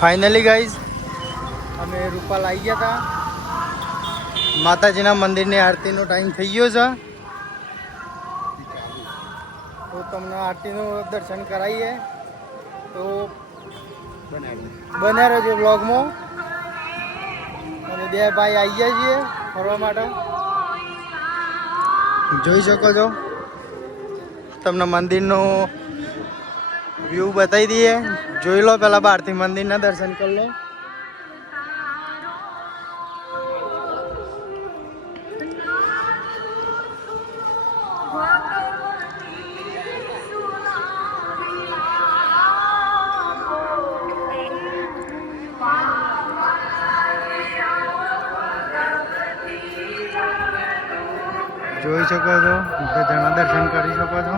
Finally guys અમે રૂપાલ આવી ગયા હતા. માતાજીના મંદિરની આરતીનો ટાઈમ થઈ ગયો છે, તો તમને આરતીનું દર્શન કરાવીએ. તો બન્યા રહેજો બ્લોગમાં. અમે બે ભાઈ આવી ગયા છીએ ફરવા માટે. જોઈ શકો છો, તમને મંદિરનો વ્યૂ બતાવી દઈએ. જોઈ લો, પહેલાં બહારથી મંદિરના દર્શન કરી લો. જોઈ શકો છો, ઘણા દર્શન કરી શકો છો.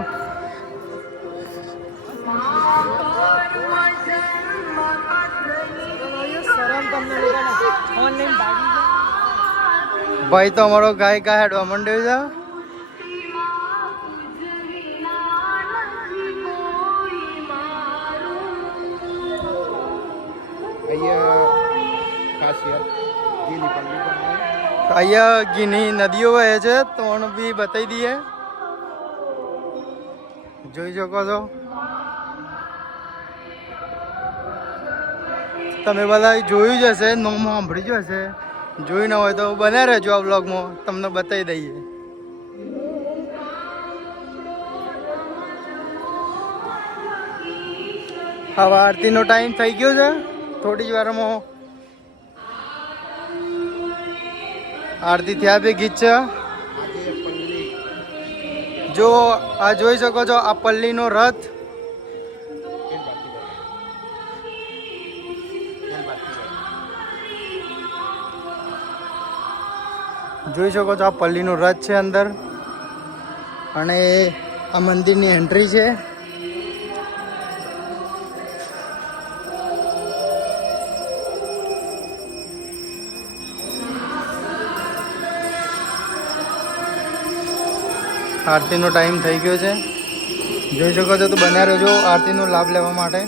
ભાઈ તો અમારો ગાય ગાય હેડવા માંડ્યો છે. અહીંયા ઘીની નદીઓ વહે છે, ત્રણ બી બતાવી દઈએ. જોઈ શકો છો, તમે બધા જોયું જ હશે, નામ સાંભળ્યું જ હશે. જોઈ ન હોય તો બન્યા રહેજો આ બ્લોગમાં, તમને બતાવી દઈએ. હવે આરતીનો ટાઈમ થઈ ગયો છે. થોડી જ વારમાં આરતી થયા ભેગી જ છે. જો આ જોઈ શકો છો, આ પલ્લીનો રથ. જોઈ શકો છો, આ પલ્લીનો રથ છે અંદર, અને આ મંદિરની એન્ટ્રી છે. આરતીનો ટાઈમ થઈ ગયો છે. જોઈ શકો છો, તો બન્યા રહેજો આરતીનો લાભ લેવા માટે.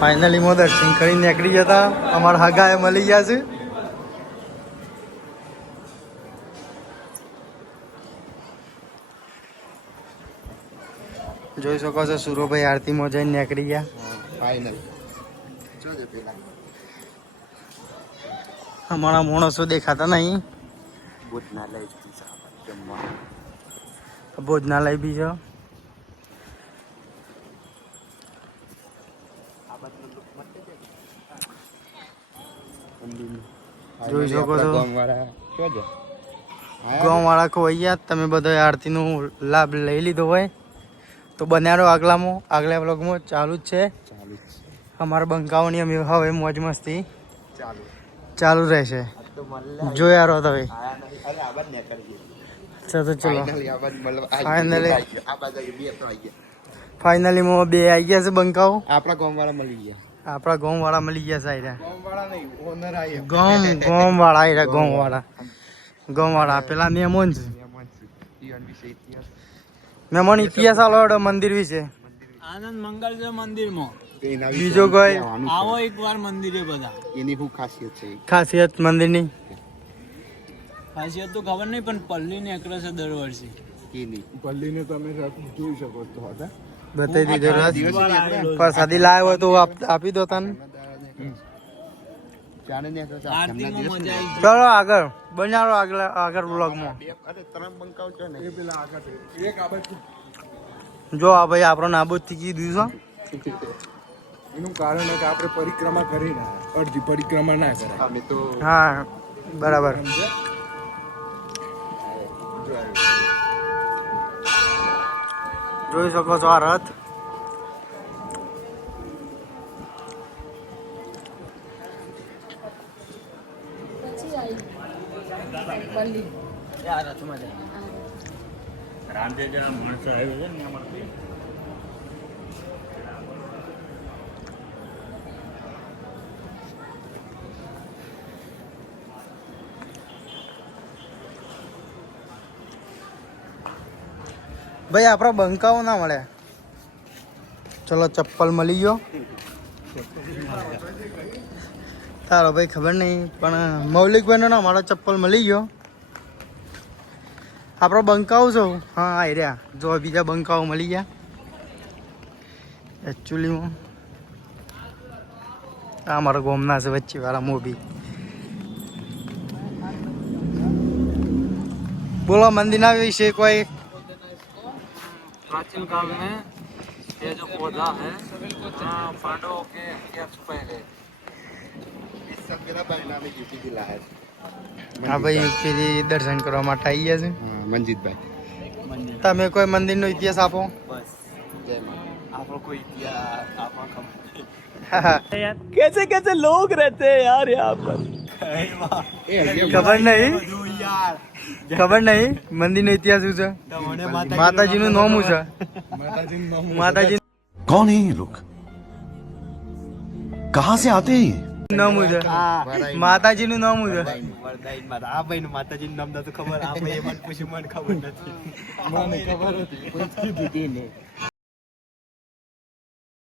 ફાઇનલી મો દર્શન કરી નીકળી જતા અમારા હગાએ મળી ગયા છે. જોઈ શકો છો સુરોભાઈ આરતીમાં જઈને નીકળી ગયા. ફાઇનલ અમારા માણસો દેખાતા નહીં. ભોજનાલય બી છે. જોઈ શકો છો ગામવાળા કોઈ ગયા. તમે બધા આરતીનો લાભ લઈ લીધો હોય તો બનારો આગલા બ્લોગમાં ચાલુ જ છે. અમારા બંકાઓની અમે હવે મોજ મસ્તી ચાલુ રહેશે. જોયા રહો તમે. તો ચલો ફાઇનલી માં બે આવી ગયા છે બંકાઓ. આપણા ગામવાળા મળી ગયા. આપણા ગામવાળા મળી ગયા સાહેબ. ગામવાળા પેલા મહેમાન છે. મહેમાન ઇતિહાસ આલો મંદિર વિશે. આનંદ મંગલ છે મંદિરમાં. બીજો કોઈ આવો એકવાર મંદિરે બધા. એની શું ખાસિયત છે? ખાસિયત મંદિરની ખાસિયત તો ખબર નહીં પણ પલ્લી નીકળે છે દર વર્ષે. એની પલ્લીને તમે જોઈ શકો છો. બતાવી દીધો. પ્રસાદી લાવ્યો તો આપી દો તને. આરતીમાં મજા આવી. ચલો આગળ બનાવો આગળ બ્લોગમાં. જો આ ભાઈ આપણો નાબૂદ થઈ કીધું છે. એનું કારણ કે આપણે પરિક્રમા કરીને અડધી પરિક્રમા ના કરાય. અમે તો હા બરાબર. જોઈ શકો છો આ રથ. ભાઈ આપણા બંકાઓ ના મળે. ચલો ચપ્પલ મળી ગયો. તારો ભાઈ ખબર નહીં પણ મૌલિકભાઈનો ના મારો ચપ્પલ મળી ગયો. આપણો બંકાઓ છો. હા આવી રહ્યા. જો બીજા બંકાઓ મળી ગયા. એકચ્યુઅલીમાં આ મારો ગોમના છે વચ્ચે વાળા મોભી. બોલો મંદિરના વિશે કોઈ. प्राचीन काल में ये जो पौधा है पांडवों के इतिहास छुपाए गए. इस सभ्यता परिणाम में जीती दिला है. હા ભાઈ પેલી દર્શન કરવા માટે આવી ગયા છે. મંજીતભાઈ તમે કોઈ મંદિરનો ઇતિહાસ આપો. बस आपको कोई इतिहास आपको कैसे कैसे लोग रहते हैं यार यहाँ पर. ખબર નહીં મંદિરનો ઇતિહાસ શું છે. માતાજીનું નામ શું છે. માતાજી कौन है ये लोग कहाँ से आते हैं ये? નામ શું છે. માતાજીનું નામ શું છે. વરદાયી માતા. આ ભાઈ માતાજીનું નામ નતું ખબર. આ ભાઈ મને પૂછ્યું મને ખબર નથી. મને ખબર હતી.